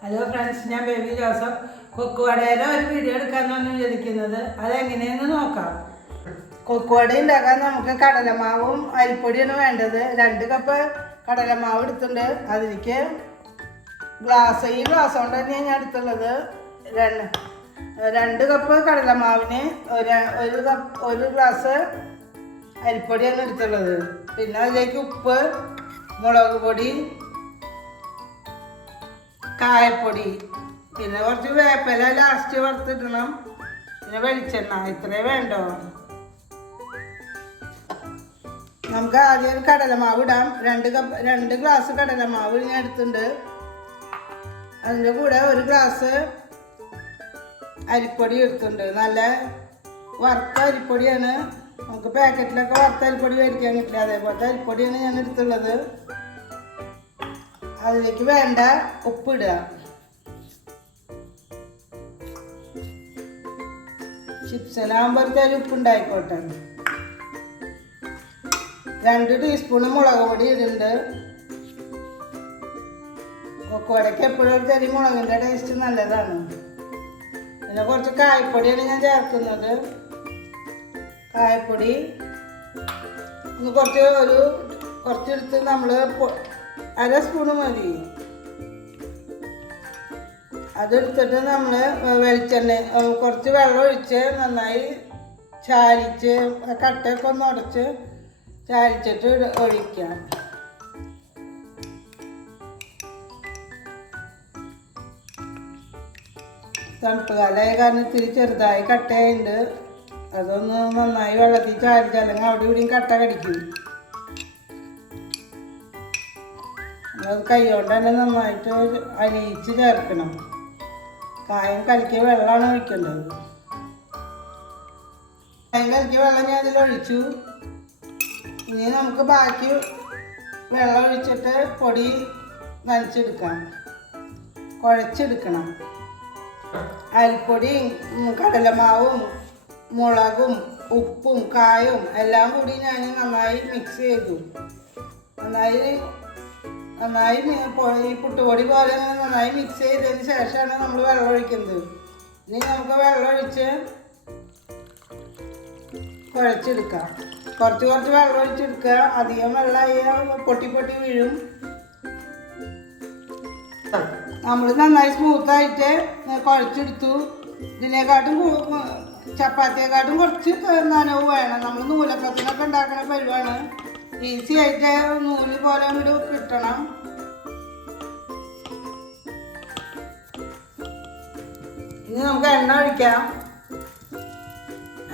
Hello friends, ഞാൻ baby Joseph. കൊക്കുവടയുടെ ഒരു video എടുക്കാമെന്നാണ് വിചാരിക്കുന്നത്. അതെങ്ങനെയെന്ന് നോക്കാം. കൊക്കുവട ഉണ്ടാക്കാൻ നമുക്ക് കടലമാവും അരിപ്പൊടിയാണ് വേണ്ടത്. 2 കപ്പ് കടലമാവ് എടുത്തിട്ടുണ്ട്. അതിലേക്ക് ഈ ഗ്ലാസ് കൊണ്ട് തന്നെയാണ് ഞാൻ എടുത്തുള്ളത്. 2 കപ്പ് കടലമാവിന് ഒരു ഗ്ലാസ് അരിപ്പൊടിയാണ് എടുത്തുള്ളത്. പിന്നെ അതിലേക്ക് ഉപ്പ്, മുളക് പൊടി, കായപ്പൊടി, പിന്നെ കുറച്ച് വേപ്പില ലാസ്റ്റ് വറുത്തിടണം, പിന്നെ വെളിച്ചെണ്ണ. ഇത്രേ വേണ്ടോ. നമുക്ക് ആദ്യം കടലമാവ് ഇടാം. 2 ഗ്ലാസ് കടലമാവ് ഞാൻ എടുത്തിട്ടുണ്ട്. അതിൻ്റെ കൂടെ 1 ഗ്ലാസ് അരിപ്പൊടി എടുത്തിട്ടുണ്ട്. നല്ല വറുത്ത അരിപ്പൊടിയാണ്. നമുക്ക് പാക്കറ്റിലൊക്കെ വറുത്ത അരിപ്പൊടി മേടിക്കാൻ കിട്ടില്ല. അതേപോലത്തെ അരിപ്പൊടിയാണ് ഞാൻ എടുത്തുള്ളത്. അതിലേക്ക് വേണ്ട ഉപ്പിടുക. ചിപ്സിനാകുമ്പോഴത്തെ ഒരു ഉപ്പുണ്ടായിക്കോട്ടെ. 2 ടീസ്പൂണ് മുളക് പൊടി ഇടുന്നുണ്ട്. കൊക്കുവടയ്ക്ക് എപ്പോഴും ഒരു തരി മുളകിൻ്റെ ടേസ്റ്റ് നല്ലതാണ്. പിന്നെ കുറച്ച് കായപ്പൊടിയാണ് ഞാൻ ചേർക്കുന്നത്. കായപ്പൊടി കുറച്ചെടുത്ത് നമ്മൾ 1/2 സ്പൂണ് മതി. അതെടുത്തിട്ട് നമ്മൾ വെളിച്ചെണ്ണ കുറച്ച് വെള്ളം ഒഴിച്ച് നന്നായി ചാലിച്ച് കട്ടയൊക്കെ ഒന്ന് ഉടച്ച് ചാലിച്ചിട്ട് ഒഴിക്കാം. തണുപ്പ് കാലമായ കാരണം ഇത്തിരി ചെറുതായി കട്ടയുണ്ട്. അതൊന്ന് നന്നായി വെള്ളത്തിൽ ചാലിച്ച്, അല്ലെങ്കിൽ അവിടെ ഇവിടെയും കട്ട കടിക്കും. അത് കൈ കൊണ്ട് തന്നെ നന്നായിട്ട് അലിയിച്ച് ചേർക്കണം. കായം കലക്കിയ വെള്ളമാണ് ഒഴിക്കേണ്ടത്. കായം കലക്കിയ വെള്ളം ഞാൻ അതിലൊഴിച്ചു. ഇനി നമുക്ക് ബാക്കി വെള്ളം ഒഴിച്ചിട്ട് പൊടി നനച്ചെടുക്കാം, കുഴച്ചെടുക്കണം. അരിപ്പൊടിയും കടലമാവും മുളകും ഉപ്പും കായും എല്ലാം കൂടി ഞാൻ നന്നായി മിക്സ് ചെയ്തു. നന്നായി ഈ പുട്ടുപൊടി പോലെ നന്നായി മിക്സ് ചെയ്തതിന് ശേഷമാണ് നമ്മൾ വെള്ളം ഒഴിക്കുന്നത്. ഇനി നമുക്ക് വെള്ളം ഒഴിച്ച് കുഴച്ചെടുക്കാം. കുറച്ച് വെള്ളം ഒഴിച്ചെടുക്കുക. അധികം വെള്ളമായി പൊട്ടി വീഴും. നമ്മൾ നന്നായി സ്മൂത്തായിട്ട് കുഴച്ചെടുത്തു. ഇതിനെക്കാട്ടും ചപ്പാത്തിയെക്കാട്ടും കുറച്ച് നനവ് വേണം. നമ്മൾ നൂലപ്പത്തിനൊക്കെ ഉണ്ടാക്കുന്ന പരിവാണ്. ഈസി ആയിട്ട് നൂല് പോലെ അങ്ങോട്ട് കിട്ടണം. ഇനി നമുക്ക് എണ്ണ ഒഴിക്കാം.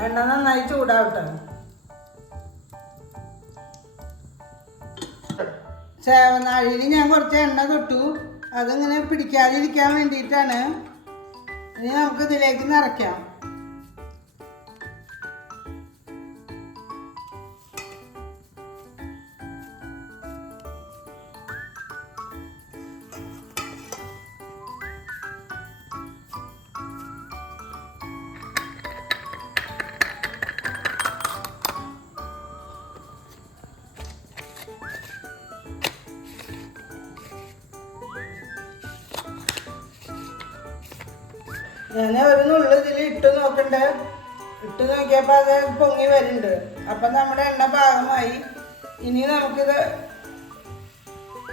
എണ്ണ നന്നായി ചൂടാവട്ടെ. സേവനാഴിയിൽ ഞാൻ കുറച്ച് എണ്ണ തൊട്ടു. അതിങ്ങനെ പിടിക്കാതിരിക്കാൻ വേണ്ടിയിട്ടാണ്. ഇനി നമുക്ക് ഇതിലേക്ക് നിറയ്ക്കാം. ഞാൻ ഒരു നുള്ളു ഇതിൽ ഇട്ട് നോക്കിയപ്പോൾ അത് പൊങ്ങി വരുന്നുണ്ട്. അപ്പം നമ്മുടെ എണ്ണ പാകമായി. ഇനി നമുക്കിത്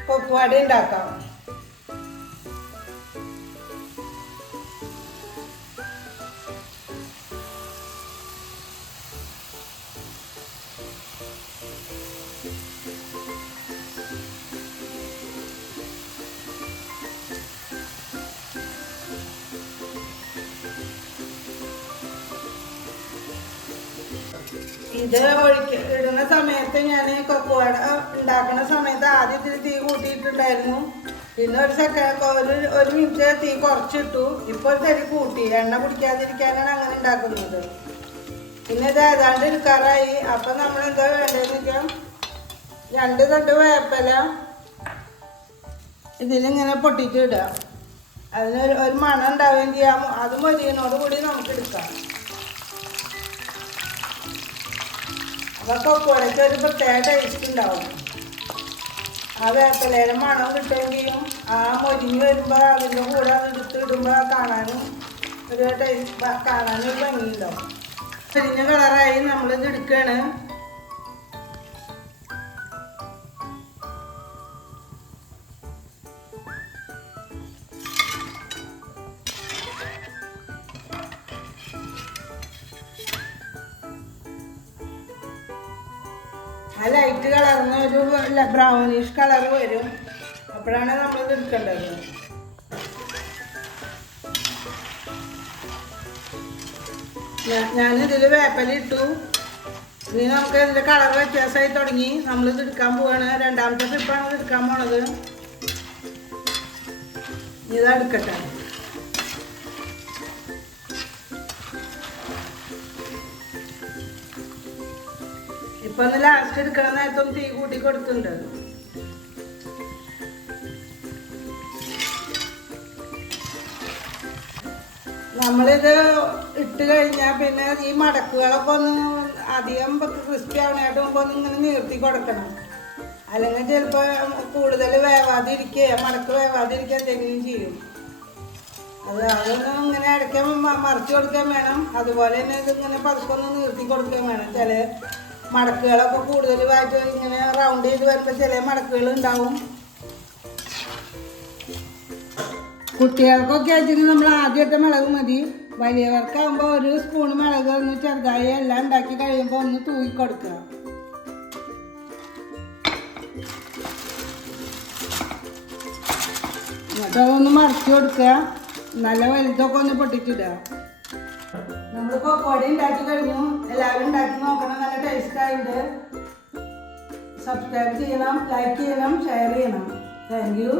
കൊക്കുവട ഉണ്ടാക്കാം. ഇത് ഇടുന്ന സമയത്ത് ഞാൻ കൊക്കുവട ഉണ്ടാക്കുന്ന സമയത്ത് ആദ്യം ഇത്തിരി തീ കൂട്ടിയിട്ടുണ്ടായിരുന്നു. പിന്നെ ഒരു മിനിറ്റ് തീ കുറച്ചിട്ടു. ഇപ്പോൾ തരി കൂട്ടി. എണ്ണ കുടിക്കാതിരിക്കാനാണ് അങ്ങനെ ഉണ്ടാക്കുന്നത്. പിന്നെ ഇത് ഏതാണ്ട് എടുക്കാറായി. അപ്പം നമ്മൾ എന്താ വേണ്ടതെന്ന് വെച്ചാൽ 2 തണ്ട് വേപ്പില ഇതിലിങ്ങനെ പൊട്ടിച്ചിടുക. അതിനൊരു മണം ഉണ്ടാവുകയും ചെയ്യാം. അത് മൊരിയനോട് കൂടി നമുക്ക് എടുക്കാം. അപ്പോൾ കൊക്കുവടയ്ക്ക് ഒരു പ്രത്യേക ടേസ്റ്റ് ഉണ്ടാവും. ആ വേപ്പിലയുടെ മണം കിട്ടുകയും ചെയ്യും. ആ മൊരിഞ്ഞ് വരുമ്പോൾ അതിൻ്റെ കൂടെ അത് എടുത്തിടുമ്പോൾ കാണാനും ഒരു കാണാനും ഒരു ഭംഗിയുണ്ടാവും. മൊരിഞ്ഞ കളറായി നമ്മളിത് എടുക്കുകയാണ്. ആ ലൈറ്റ് കളറിന് ഒരു ബ്രൗണിഷ് കളർ വരും. അപ്പോഴാണ് നമ്മളിത് എടുക്കേണ്ടത്. ഞാനിതിൽ വേപ്പല ഇട്ടു. ഇനി നമുക്ക് ഇതിൻ്റെ കളർ വ്യത്യാസമായി തുടങ്ങി. നമ്മളിത് എടുക്കാൻ പോവാണ്. രണ്ടാമത്തെ ട്രിപ്പാണ് ഇത് എടുക്കാൻ പോണത്. ഇതാ എടുക്കട്ടെ. ഇപ്പൊ ഒന്ന് ലാസ്റ്റ് എടുക്കണ നേരത്തൊന്ന് തീ കൂട്ടി കൊടുത്തിട്ടുണ്ട്. നമ്മളിത് ഇട്ട് കഴിഞ്ഞാൽ പിന്നെ ഈ മടക്കുകളൊക്കെ ഒന്ന് അധികം ക്രിസ്പി ആവണായിട്ട് മുമ്പ് ഒന്ന് ഇങ്ങനെ നീർത്തി കൊടുക്കണം. അല്ലെങ്കിൽ ചിലപ്പോൾ കൂടുതൽ വേവാതിരിക്കുക, മടക്ക് വേവാതിരിക്കുക എന്തെങ്കിലും ചെയ്യും. അതൊന്ന് ഇങ്ങനെ ഇടയ്ക്ക് മറിച്ച് കൊടുക്കാൻ വേണം. അതുപോലെ തന്നെ ഇതിങ്ങനെ പതുക്കൊന്ന് നീർത്തി കൊടുക്കാൻ വേണം. ചില മടക്കുകളൊക്കെ കൂടുതൽ വായിച്ച് ഇങ്ങനെ റൗണ്ട് ചെയ്ത് വരുമ്പോൾ ചില മടക്കുകൾ ഉണ്ടാവും. കുട്ടികൾക്കൊക്കെ ആയിട്ട് നമ്മൾ ആദ്യമായിട്ട് മുളക് മതി. വലിയവർക്കാകുമ്പോൾ ഒരു സ്പൂൺ മുളക് ഒന്ന് ചെറുതായി എല്ലാം ഉണ്ടാക്കി കഴിയുമ്പോൾ ഒന്ന് തൂക്കി കൊടുക്കുക. എന്നിട്ട് അതൊന്ന് മറിച്ച് കൊടുക്കുക. നല്ല വലുതൊക്കെ ഒന്ന് പൊട്ടിച്ചിടുക. നമ്മൾ പക്കോട ഉണ്ടാക്കി കഴിഞ്ഞു. എല്ലാവരും ഉണ്ടാക്കി നോക്കണം. നല്ല ടേസ്റ്റ് ആയിട്ട്. സബ്സ്ക്രൈബ് ചെയ്യണം, ലൈക്ക് ചെയ്യണം, ഷെയർ ചെയ്യണം. Thank you.